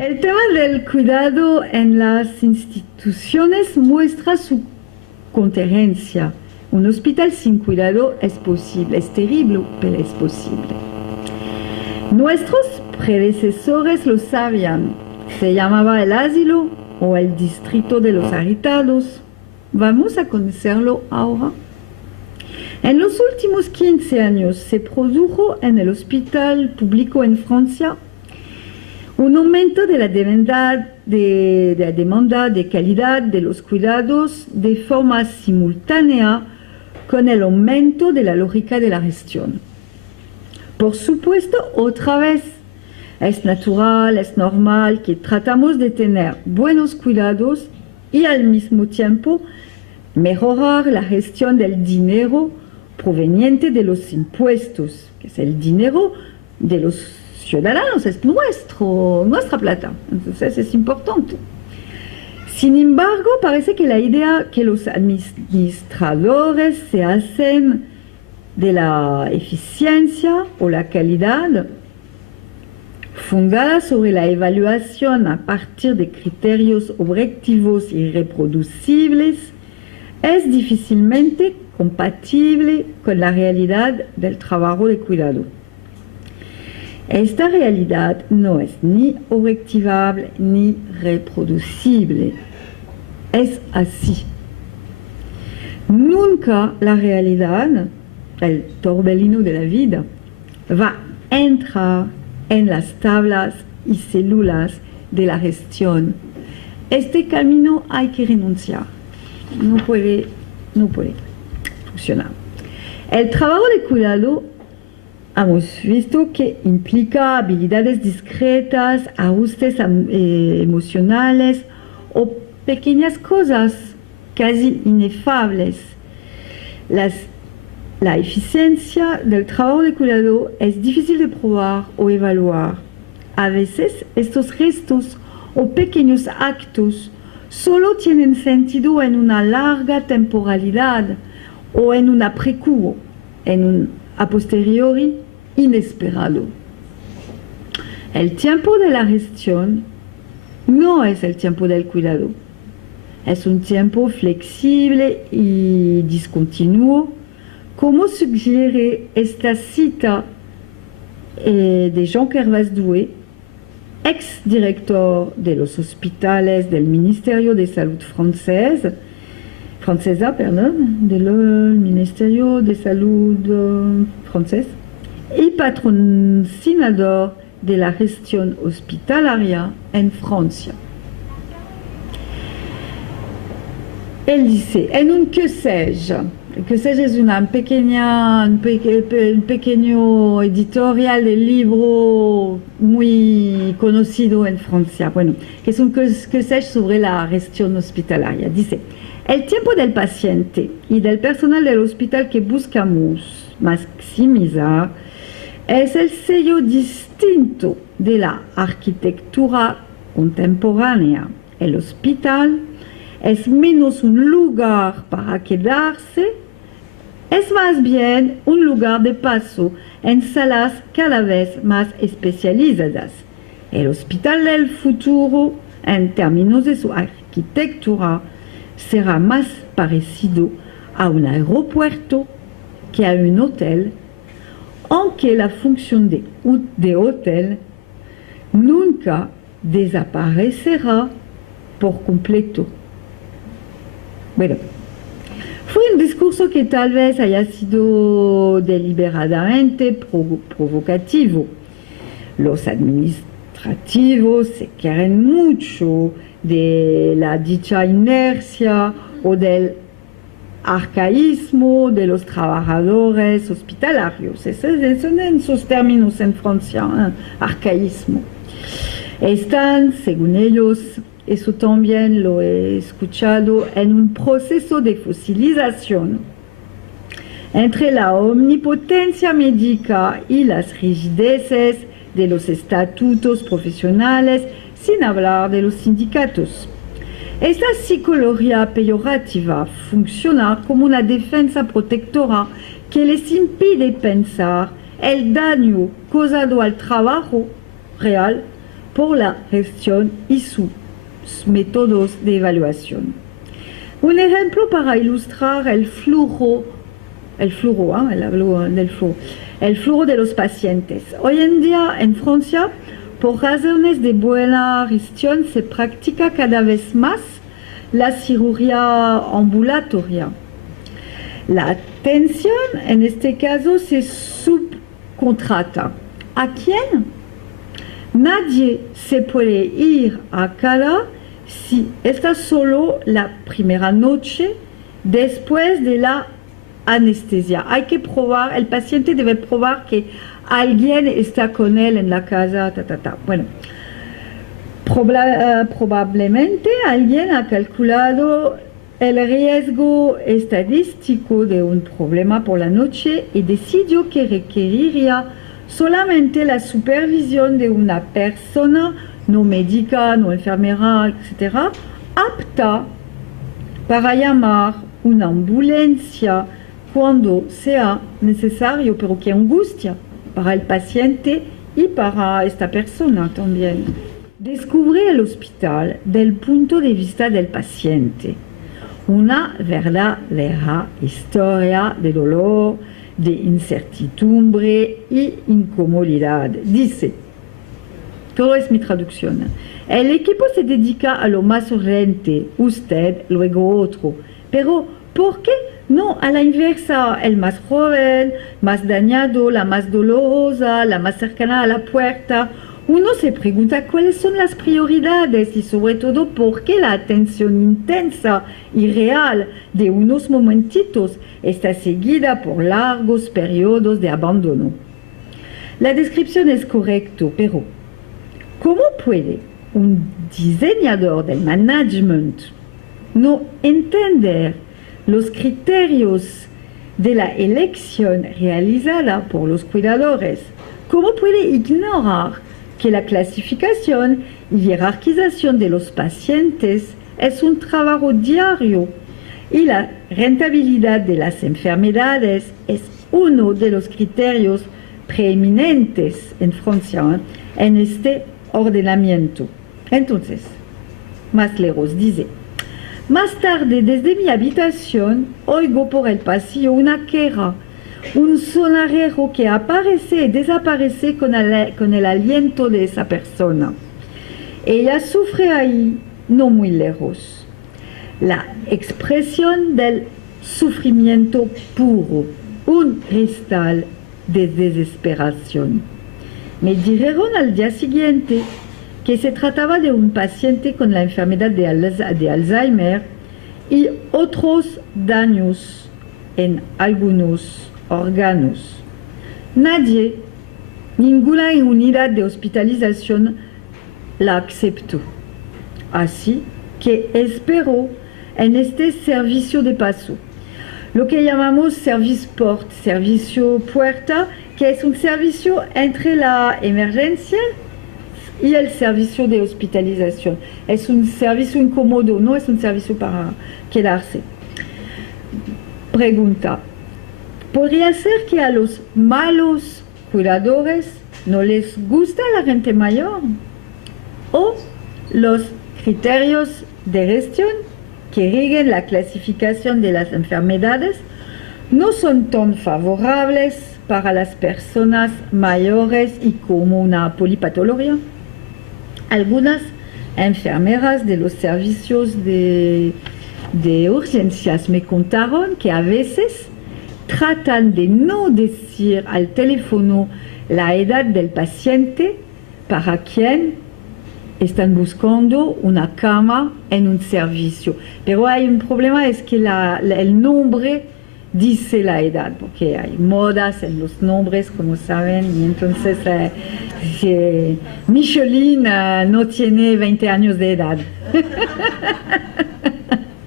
El tema del cuidado en las instituciones muestra su contingencia. Un hospital sin cuidado es posible, es terrible, pero es posible. Nuestros predecesores lo sabían. Se llamaba el asilo o el distrito de los agitados. Vamos a conocerlo ahora. En los últimos 15 años se produjo en el hospital público en Francia un aumento de la demanda de calidad de los cuidados de forma simultánea con el aumento de la lógica de la gestión. Por supuesto, otra vez, es natural, es normal que tratamos de tener buenos cuidados y al mismo tiempo mejorar la gestión del dinero proveniente de los impuestos, que es el dinero de los ciudadanos, es nuestra plata. Entonces es importante. Sin embargo, parece que la idea que los administradores se hacen de la eficiencia o la calidad, fundada sobre la evaluación a partir de criterios objetivos y reproducibles, es difícilmente compatible con la realidad del trabajo de cuidado. Esta realidad no es ni objetivable ni reproducible. Es así. Nunca la realidad, el torbellino de la vida, va a entrar en las tablas y células de la gestión. Este camino hay que renunciar. No puede funcionar. El trabajo de cuidado hemos visto que implica habilidades discretas, ajustes emocionales o pequeñas cosas casi inefables. La eficiencia del trabajo de cuidado es difícil de probar o evaluar. A veces estos gestos o pequeños actos solo tienen sentido en una larga temporalidad o en un aprecuo, en un a posteriori inesperado. El tiempo de la gestión no es el tiempo del cuidado. Es un tiempo flexible y discontinuo, como sugiere esta cita de Jean Kervas-Doué, ex-director de los hospitales del Ministerio de Salud francesa, del Ministerio de Salud francés, y patrocinador de la gestión hospitalaria en Francia. Él dice, en un que sais-je es un pequeño editorial de libro muy conocido en Francia, bueno, que es un que sais-je sobre la gestión hospitalaria. Dice, el tiempo del paciente y del personal del hospital que buscamos maximizar es el sello distinto de la arquitectura contemporánea. El hospital es menos un lugar para quedarse, es más bien un lugar de paso en salas cada vez más especializadas. El hospital del futuro, en términos de su arquitectura, será más parecido a un aeropuerto que a un hotel, aunque la función de hotel nunca desaparecerá por completo. Bueno, fue un discurso que tal vez haya sido deliberadamente provocativo. Los administrativos se quieren mucho de la dicha inercia o del arcaísmo de los trabajadores hospitalarios. Son esos términos en Francia, arcaísmo. Están, según ellos, eso también lo he escuchado, en un proceso de fosilización entre la omnipotencia médica y las rigideces de los estatutos profesionales, sin hablar de los sindicatos. Esta psicología peyorativa funciona como una defensa protectora que les impide pensar el daño causado al trabajo real por la gestión y sus métodos de evaluación. Un ejemplo para ilustrar el flujo de los pacientes. Hoy en día en Francia, por razones de buena gestión, se practica cada vez más la cirugía ambulatoria. La atención, en este caso, se subcontrata. ¿A quién? Nadie se puede ir a casa si está solo la primera noche después de la anestesia. Hay que probar, el paciente debe probar que alguien está con él en la casa. Bueno, probablemente alguien ha calculado el riesgo estadístico de un problema por la noche y decidió que requeriría solamente la supervisión de una persona no médica, no enfermera, etc., apta para llamar una ambulancia cuando sea necesario, pero qué angustia para el paciente y para esta persona también. Descubre el hospital del punto de vista del paciente, una verdadera historia de dolor, de incertidumbre y incomodidad. Dice, todo es mi traducción. El equipo se dedica a lo más urgente, usted, luego otro. Pero, ¿por qué no a la inversa? El más joven, más dañado, la más dolorosa, la más cercana a la puerta. Uno se pregunta cuáles son las prioridades y sobre todo por qué la atención intensa y real de unos momentitos está seguida por largos periodos de abandono. La descripción es correcta, pero ¿cómo puede un diseñador del management no entender los criterios de la elección realizada por los cuidadores? ¿Cómo puede ignorar que la clasificación y jerarquización de los pacientes es un trabajo diario y la rentabilidad de las enfermedades es uno de los criterios preeminentes en Francia en este ordenamiento? Entonces, más lejos dice, más tarde desde mi habitación oigo por el pasillo una queja, un sonarero que aparece y desaparece con el aliento de esa persona. Ella sufre ahí, no muy lejos. La expresión del sufrimiento puro, un cristal de desesperación. Me dijeron al día siguiente que se trataba de un paciente con la enfermedad de Alzheimer y otros daños en algunos órganos. Nadie, ninguna unidad de hospitalización la aceptó. Así que esperó en este servicio de paso, lo que llamamos servicio puerta, que es un servicio entre la emergencia y el servicio de hospitalización. Es un servicio incómodo, no es un servicio para quedarse. Pregunta, ¿podría ser que a los malos cuidadores no les gusta la gente mayor? ¿O los criterios de gestión que rigen la clasificación de las enfermedades no son tan favorables para las personas mayores y como una polipatología? Algunas enfermeras de los servicios de urgencias me contaron que a veces tratan de no decir al teléfono la edad del paciente para quien están buscando una cama en un servicio. Pero hay un problema, es que el nombre dice la edad, porque hay modas en los nombres, como saben, y entonces Michelin no tiene 20 años de edad.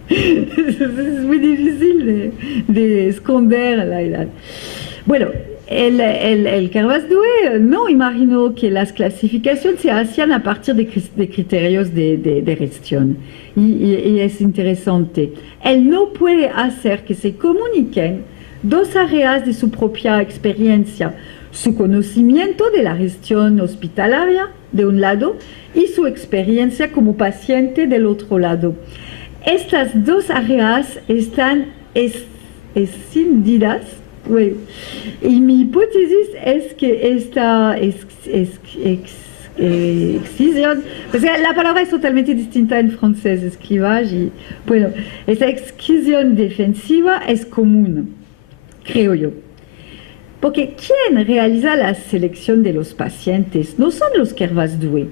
Es muy difícil de esconder la edad. Bueno, el Carvajal no imaginó que las clasificaciones se hacían a partir de criterios de gestión. Y es interesante. Él no puede hacer que se comuniquen dos áreas de su propia experiencia. su conocimiento de la gestión hospitalaria de un lado y su experiencia como paciente del otro lado. Estas dos áreas están escindidas. Bueno, y mi hipótesis es que esta excisión, pues la palabra es totalmente distinta en francés, escribage, y bueno, esa excisión defensiva es común, creo yo. Porque quien realiza la selección de los pacientes no son los Kervasdue,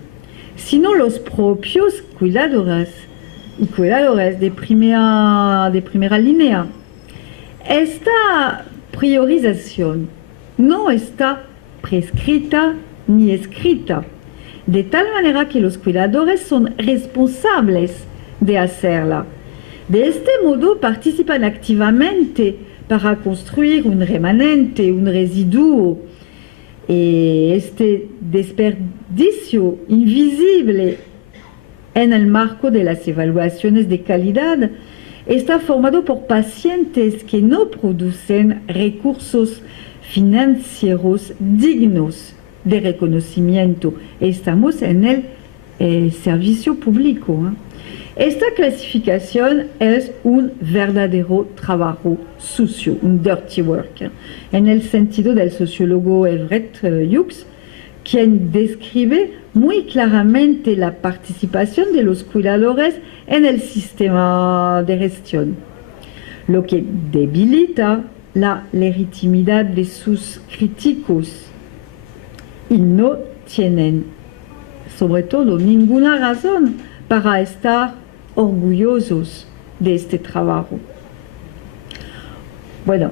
sino los propios cuidadores y cuidadores de primera línea. Esta priorización no está prescrita ni escrita, de tal manera que los cuidadores son responsables de hacerla. De este modo participan activamente para construir un remanente, un residuo. Este desperdicio invisible en el marco de las evaluaciones de calidad está formado por pacientes que no producen recursos financieros dignos de reconocimiento. Estamos en el servicio público. Esta clasificación es un verdadero trabajo sucio, un dirty work, en el sentido del sociólogo Everett Hughes, quien describe muy claramente la participación de los cuidadores en el sistema de gestión, lo que debilita la legitimidad de sus críticos y no tienen, sobre todo, ninguna razón para estar orgullosos de este trabajo. Bueno,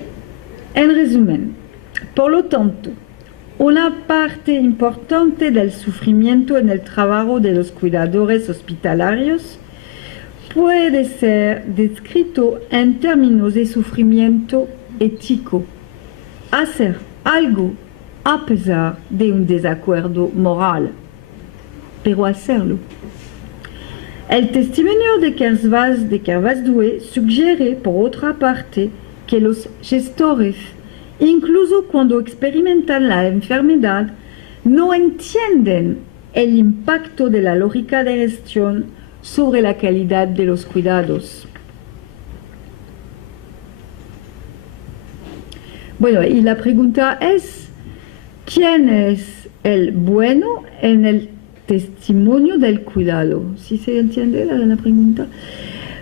en resumen, por lo tanto, una parte importante del sufrimiento en el trabajo de los cuidadores hospitalarios puede ser descrito en términos de sufrimiento ético. Hacer algo a pesar de un desacuerdo moral, pero hacerlo. El testimonio de Kervasdue sugiere, por otra parte, que los gestores, incluso cuando experimentan la enfermedad, no entienden el impacto de la lógica de gestión sobre la calidad de los cuidados. Bueno, y la pregunta es, ¿quién es el bueno en el testimonio del cuidado? ¿Sí se entiende la pregunta?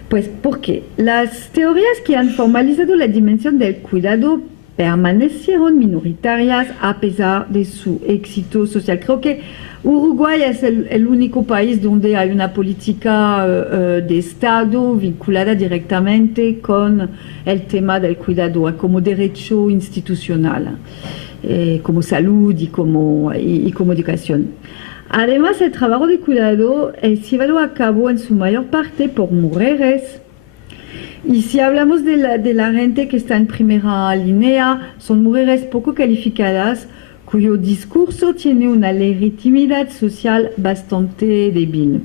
Pues porque las teorías que han formalizado la dimensión del cuidado permanecieron minoritarias a pesar de su éxito social. Creo que Uruguay es el único país donde hay una política de Estado vinculada directamente con el tema del cuidado como derecho institucional, como salud y como educación. Además, el trabajo de cuidado es llevado a cabo en su mayor parte por mujeres. Y si hablamos de la gente que está en primera línea, son mujeres poco calificadas cuyo discurso tiene una legitimidad social bastante débil.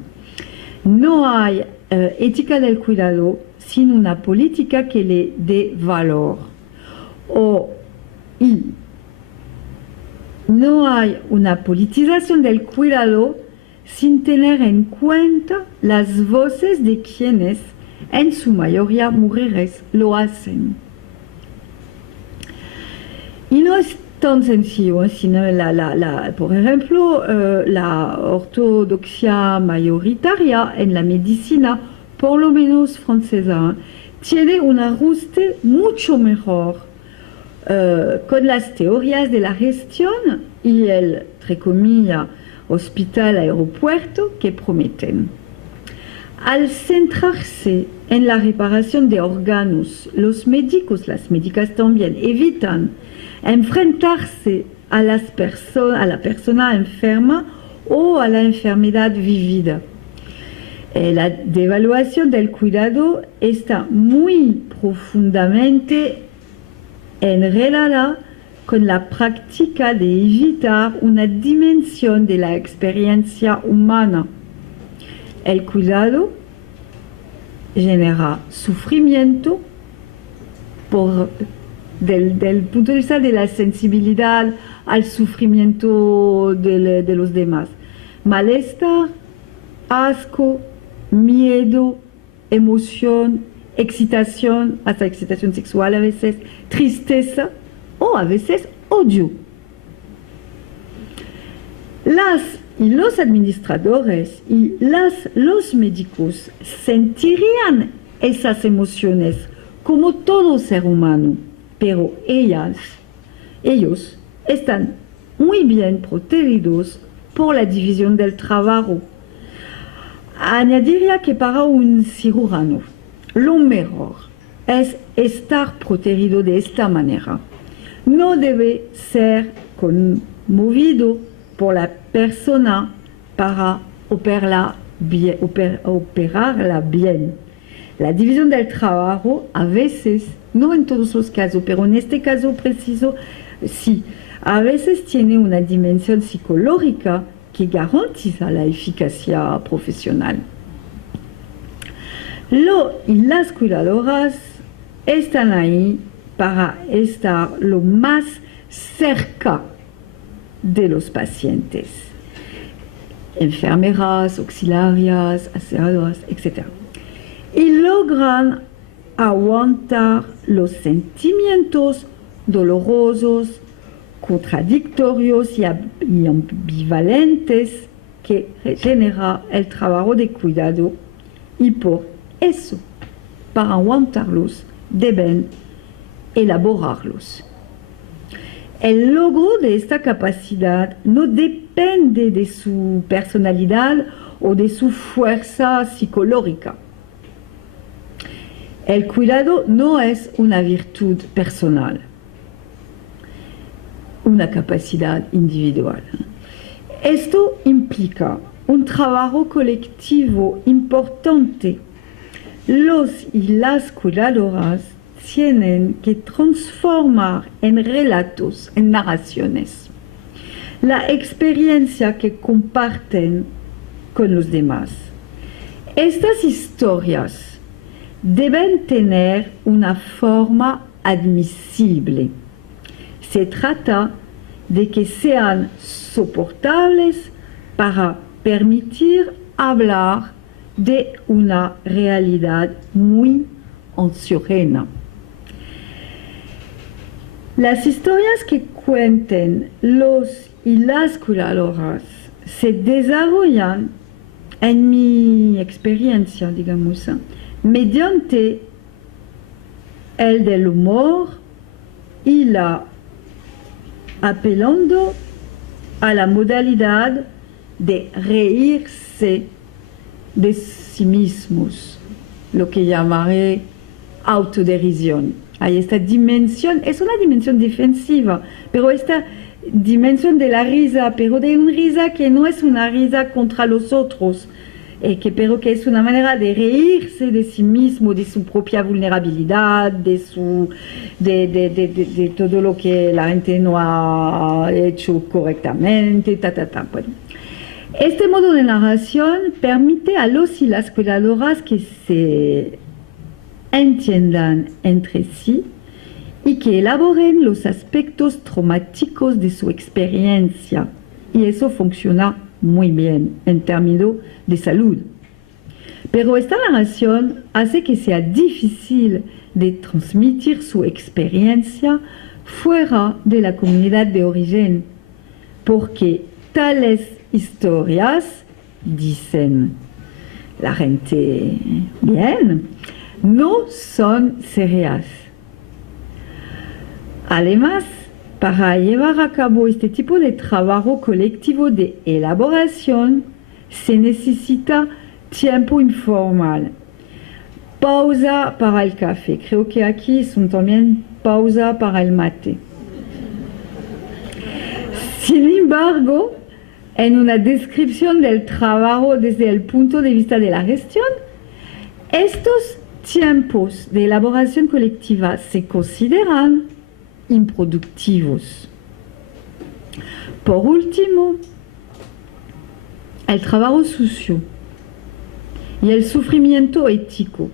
No hay ética del cuidado sin una política que le dé valor. Y no hay una politización del cuidado sin tener en cuenta las voces de quienes, en su mayoría mujeres, lo hacen. Y no es tan sencillo, sino por ejemplo, la ortodoxia mayoritaria en la medicina, por lo menos francesa, tiene un ajuste mucho mejor con las teorías de la gestión y el, entre comillas, hospital-aeropuerto que prometen. Al centrarse en la reparación de órganos, los médicos, las médicas también, evitan enfrentarse a la persona enferma o a la enfermedad vivida. La devaluación del cuidado está muy profundamente enredada con la práctica de evitar una dimensión de la experiencia humana. El cuidado genera sufrimiento por del punto de vista de la sensibilidad al sufrimiento de los demás. Malestar, asco, miedo, emoción, excitación, hasta excitación sexual a veces, tristeza o a veces odio. Las y los administradores y los médicos sentirían esas emociones como todo ser humano, pero ellos están muy bien protegidos por la división del trabajo. Añadiría que para un cirujano lo mejor es estar protegido de esta manera. No debe ser conmovido por la persona para operarla bien. La división del trabajo a veces, no en todos los casos, pero en este caso preciso, sí, a veces tiene una dimensión psicológica que garantiza la eficacia profesional. Y las cuidadoras están ahí para estar lo más cerca de los pacientes, enfermeras, auxiliares, aseadoras, etc. Y logran aguantar los sentimientos dolorosos, contradictorios y ambivalentes que genera el trabajo de cuidado, y por eso, para aguantarlos, deben elaborarlos. El logro de esta capacidad no depende de su personalidad o de su fuerza psicológica. El cuidado no es una virtud personal, una capacidad individual. Esto implica un trabajo colectivo importante. Los y las cuidadoras tienen que transformar en relatos, en narraciones, la experiencia que comparten con los demás. Estas historias deben tener una forma admisible. Se trata de que sean soportables para permitir hablar de una realidad muy ansiogena. Las historias que cuenten los y las cuidadoras se desarrollan, en mi experiencia, digamos, mediante el del humor y apelando a la modalidad de reírse de sí mismos, lo que llamaré autoderisión. Hay esta dimensión, es una dimensión defensiva, pero esta dimensión de la risa, pero de una risa que no es una risa contra los otros, pero que es una manera de reírse de sí mismo, de su propia vulnerabilidad, de todo lo que la gente no ha hecho correctamente, Bueno. Este modo de narración permite a los y las cuidadoras que se entiendan entre sí y que elaboren los aspectos traumáticos de su experiencia. Y eso funciona muy bien en términos de salud. Pero esta narración hace que sea difícil de transmitir su experiencia fuera de la comunidad de origen, porque tales historias, dicen la gente bien, no son serias. Además, para llevar a cabo este tipo de trabajo colectivo de elaboración, se necesita tiempo informal. Pausa para el café. Creo que aquí son también pausa para el mate. Sin embargo, en una descripción del trabajo desde el punto de vista de la gestión, estos tiempos de elaboración colectiva se consideran improductivos. Por último, el trabajo sucio y el sufrimiento ético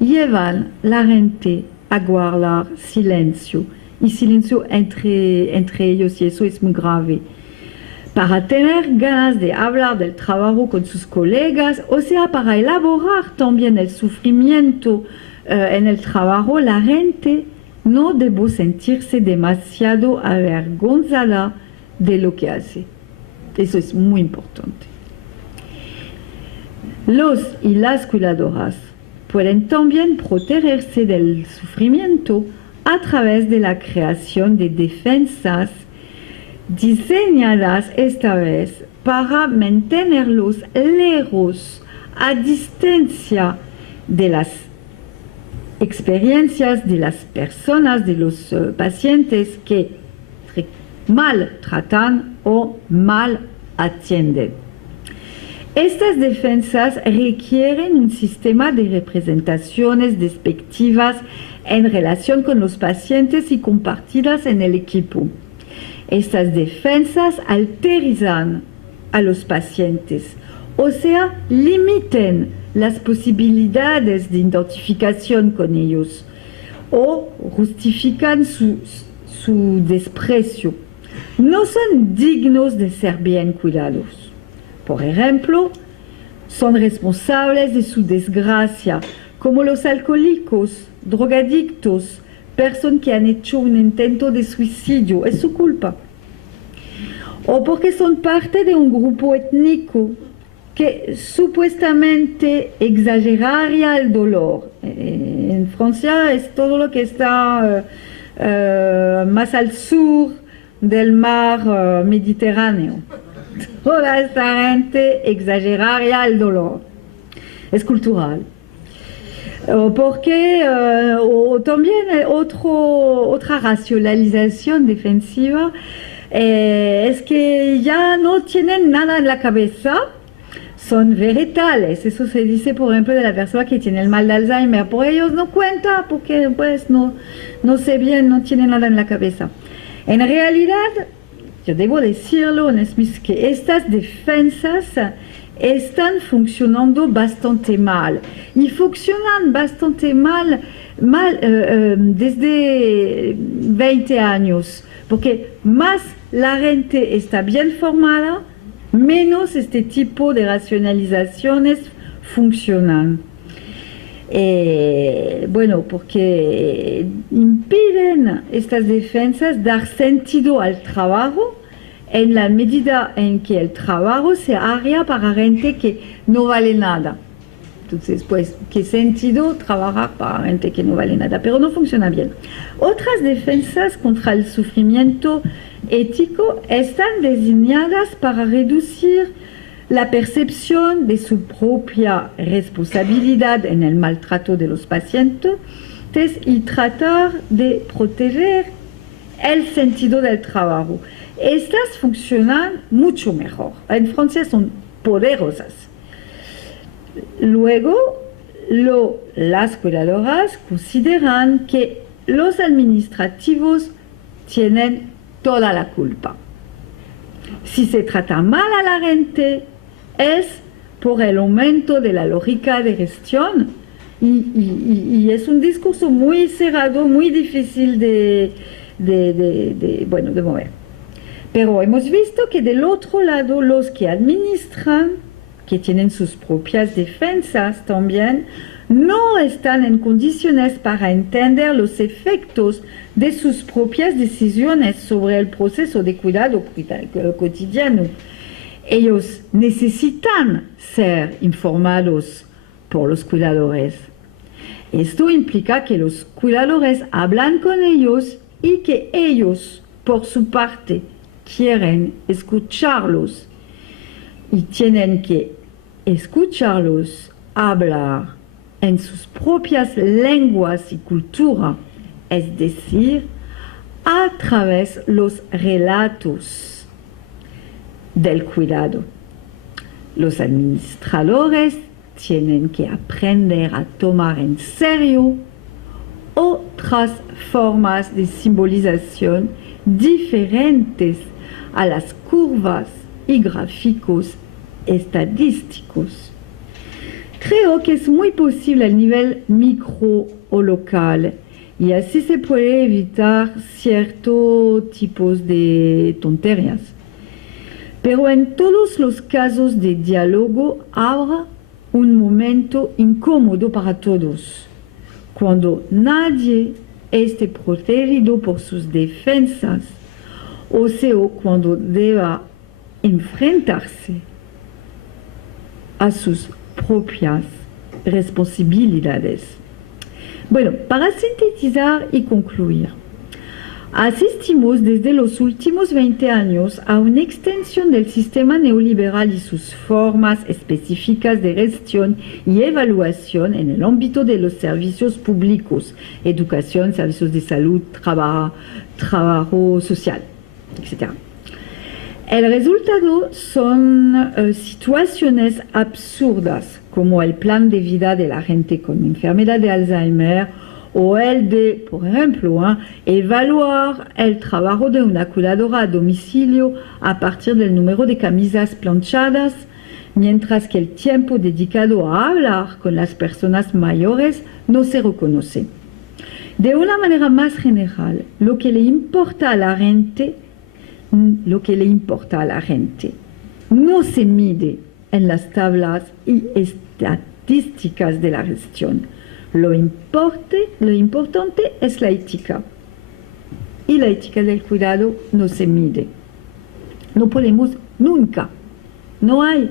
llevan la gente a guardar silencio, y silencio entre ellos, y eso es muy grave. Para tener ganas de hablar del trabajo con sus colegas, o sea, para elaborar también el sufrimiento en el trabajo, la gente no debe sentirse demasiado avergonzada de lo que hace. Eso es muy importante. Los y las cuidadoras pueden también protegerse del sufrimiento a través de la creación de defensas diseñadas esta vez para mantenerlos lejos, a distancia de las experiencias de las personas, de los pacientes que maltratan o mal atienden. Estas defensas requieren un sistema de representaciones despectivas en relación con los pacientes y compartidas en el equipo. Estas defensas alterizan a los pacientes, o sea, limiten las posibilidades de identificación con ellos o justifican su desprecio. No son dignos de ser bien cuidados. Por ejemplo, son responsables de su desgracia, como los alcohólicos, drogadictos, personas que han hecho un intento de suicidio, es su culpa. O porque son parte de un grupo étnico que supuestamente exageraría el dolor. En Francia es todo lo que está más al sur del mar Mediterráneo. Toda esta gente exageraría el dolor. Es cultural. O porque, o también otra racionalización defensiva es que ya no tienen nada en la cabeza, son vegetales. Eso se dice, por ejemplo, de la persona que tiene el mal de Alzheimer. Por ellos no cuenta porque pues no sé bien, no tiene nada en la cabeza. En realidad, yo debo decirlo, que estas defensas están funcionando bastante mal. Y funcionan bastante mal desde 20 años. Porque más la gente está bien formada, menos este tipo de racionalizaciones funcionan. Bueno, porque impiden estas defensas dar sentido al trabajo en la medida en que el trabajo se haría para gente que no vale nada. Entonces, pues, ¿qué sentido trabajar para gente que no vale nada? Pero no funciona bien. Otras defensas contra el sufrimiento ético están diseñadas para reducir la percepción de su propia responsabilidad en el maltrato de los pacientes y tratar de proteger el sentido del trabajo. Estas funcionan mucho mejor. En Francia son poderosas. Luego, las cuidadoras consideran que los administrativos tienen toda la culpa. Si se trata mal a la gente, es por el aumento de la lógica de gestión. Y es un discurso muy cerrado, muy difícil de mover. Pero hemos visto que del otro lado, los que administran, que tienen sus propias defensas también, no están en condiciones para entender los efectos de sus propias decisiones sobre el proceso de cuidado cotidiano. Ellos necesitan ser informados por los cuidadores. Esto implica que los cuidadores hablan con ellos y que ellos, por su parte, quieren escucharlos. Y tienen que escucharlos hablar en sus propias lenguas y cultura, es decir, a través de los relatos del cuidado. Los administradores tienen que aprender a tomar en serio otras formas de simbolización diferentes a las curvas y gráficos estadísticos. Creo que es muy posible a nivel micro o local y así se puede evitar ciertos tipos de tonterías. Pero en todos los casos de diálogo habrá un momento incómodo para todos, cuando nadie esté protegido por sus defensas, o sea, cuando deba enfrentarse a sus propias responsabilidades. Bueno, para sintetizar y concluir, asistimos desde los últimos 20 años a una extensión del sistema neoliberal y sus formas específicas de gestión y evaluación en el ámbito de los servicios públicos, educación, servicios de salud, trabajo social, etc. El resultado son situaciones absurdas, como el plan de vida de la gente con enfermedad de Alzheimer, o el de, por ejemplo, evaluar el trabajo de una cuidadora a domicilio a partir del número de camisas planchadas, mientras que el tiempo dedicado a hablar con las personas mayores no se reconoce. De una manera más general, lo que le importa a la gente no se mide en las tablas y estadísticas de la gestión. Lo importante es la ética. Y la ética del cuidado no se mide. No podemos nunca. No hay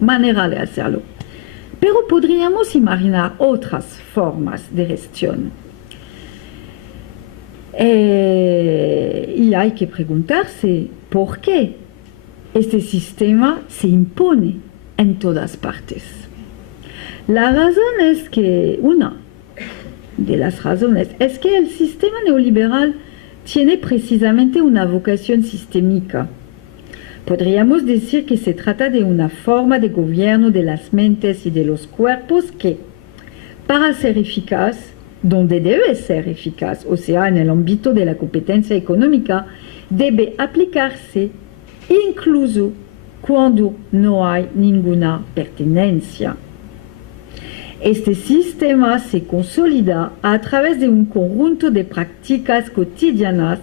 manera de hacerlo. Pero podríamos imaginar otras formas de gestión. Y hay que preguntarse por qué este sistema se impone en todas partes. La razón es que, una de las razones, es que el sistema neoliberal tiene precisamente una vocación sistémica. Podríamos decir que se trata de una forma de gobierno de las mentes y de los cuerpos que, para ser eficaz, donde debe ser eficaz, o sea, en el ámbito de la competencia económica, debe aplicarse incluso cuando no hay ninguna pertenencia. Este sistema se consolida a través de un conjunto de prácticas cotidianas,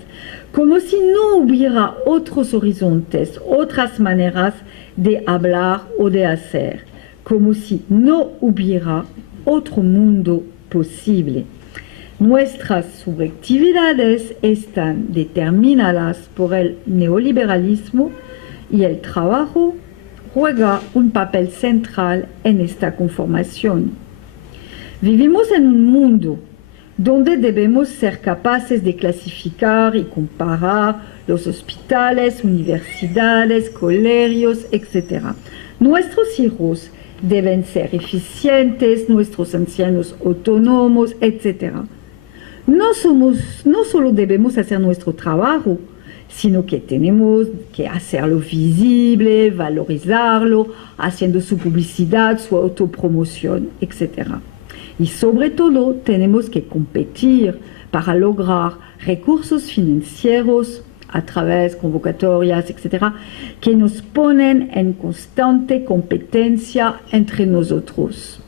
como si no hubiera otros horizontes, otras maneras de hablar o de hacer, como si no hubiera otro mundo posible. Nuestras subjetividades están determinadas por el neoliberalismo y el trabajo juega un papel central en esta conformación. Vivimos en un mundo donde debemos ser capaces de clasificar y comparar los hospitales, universidades, colegios, etc. Nuestros hijos deben ser eficientes, nuestros ancianos autónomos, etc. No solo debemos hacer nuestro trabajo, sino que tenemos que hacerlo visible, valorizarlo, haciendo su publicidad, su autopromoción, etc. Y sobre todo tenemos que competir para lograr recursos financieros a través de convocatorias, etc., que nos ponen en constante competencia entre nosotros.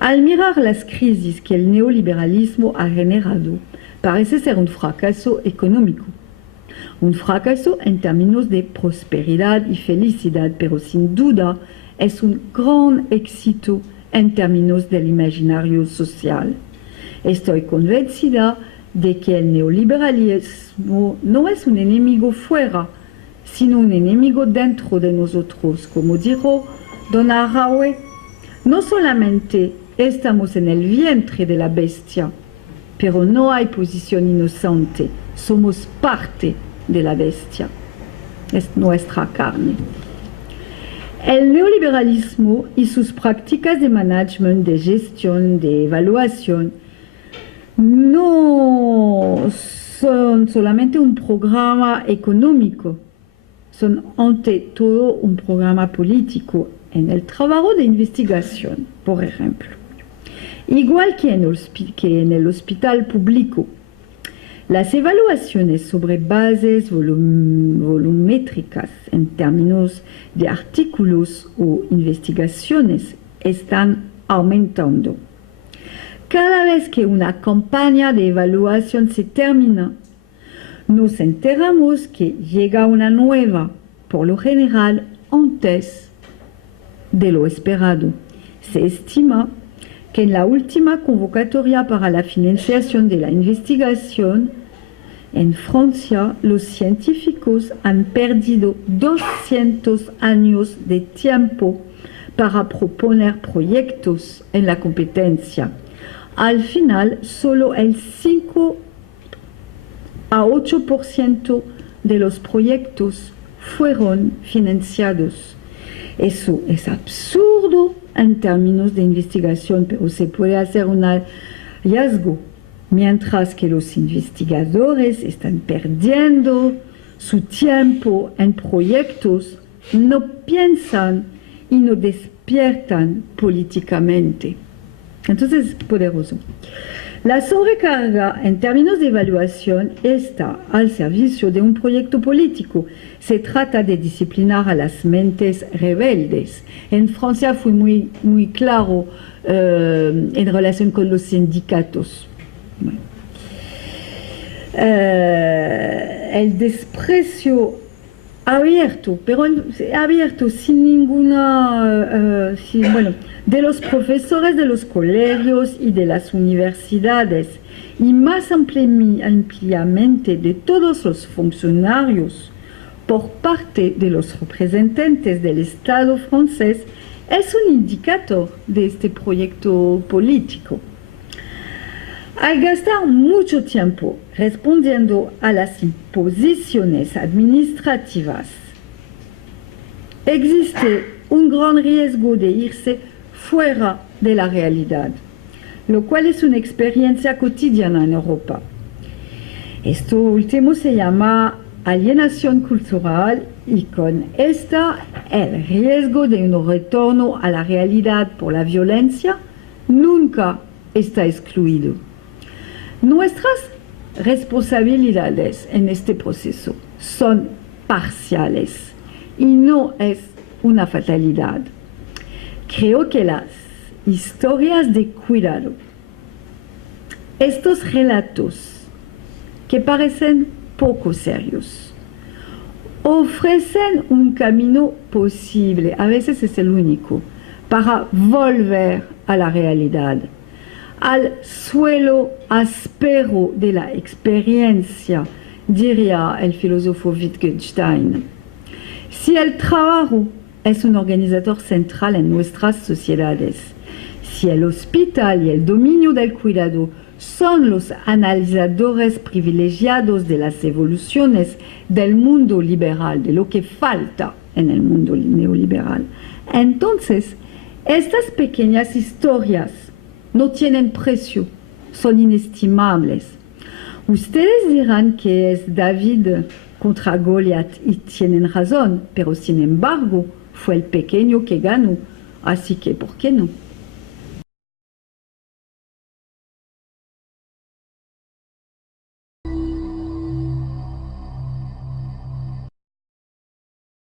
Al mirar las crisis que el neoliberalismo ha generado, parece ser un fracaso económico. Un fracaso en términos de prosperidad y felicidad, pero sin duda es un gran éxito en términos del imaginario social. Estoy convencida de que el neoliberalismo no es un enemigo fuera, sino un enemigo dentro de nosotros. Como dijo Don Araujo, no solamente estamos en el vientre de la bestia, pero no hay posición inocente, somos parte de la bestia, es nuestra carne. El neoliberalismo y sus prácticas de management, de gestión, de evaluación, no son solamente un programa económico, son ante todo un programa político en el trabajo de investigación, por ejemplo. Igual que en el hospital público, las evaluaciones sobre bases volumétricas en términos de artículos o investigaciones están aumentando. cada vez que una campaña de evaluación se termina, nos enteramos que llega una nueva, por lo general antes de lo esperado. Se estima que en la última convocatoria para la financiación de la investigación, en Francia, los científicos han perdido 200 años de tiempo para proponer proyectos en la competencia. Al final, solo el 5 a 8% de los proyectos fueron financiados. Eso es absurdo en términos de investigación, pero se puede hacer un hallazgo, mientras que los investigadores están perdiendo su tiempo en proyectos, no piensan y no despiertan políticamente. Entonces es poderoso. La sobrecarga en términos de evaluación está al servicio de un proyecto político. Se trata de disciplinar a las mentes rebeldes. En Francia fue muy claro en relación con los sindicatos. Bueno. El desprecio abierto, pero abierto sin ninguna... de los profesores de los colegios y de las universidades, y más ampliamente de todos los funcionarios por parte de los representantes del Estado francés, es un indicador de este proyecto político. Al gastar mucho tiempo respondiendo a las imposiciones administrativas, existe un gran riesgo de irse fuera de la realidad, lo cual es una experiencia cotidiana en Europa. Esto último se llama alienación cultural, y con esta el riesgo de un retorno a la realidad por la violencia nunca está excluido. Nuestras responsabilidades en este proceso son parciales y no es una fatalidad. Creo que las historias de cuidado, estos relatos que parecen poco serios, ofrecen un camino posible, a veces es el único, para volver a la realidad, al suelo áspero de la experiencia, diría el filósofo Wittgenstein. Si el trabajo es un organizador central en nuestras sociedades, si el hospital y el dominio del cuidado son los analizadores privilegiados de las evoluciones del mundo liberal, de lo que falta en el mundo neoliberal, entonces estas pequeñas historias no tienen precio, son inestimables. Ustedes dirán que es David contra Goliat y tienen razón, pero sin embargo fue el pequeño que ganó, así que ¿por qué no?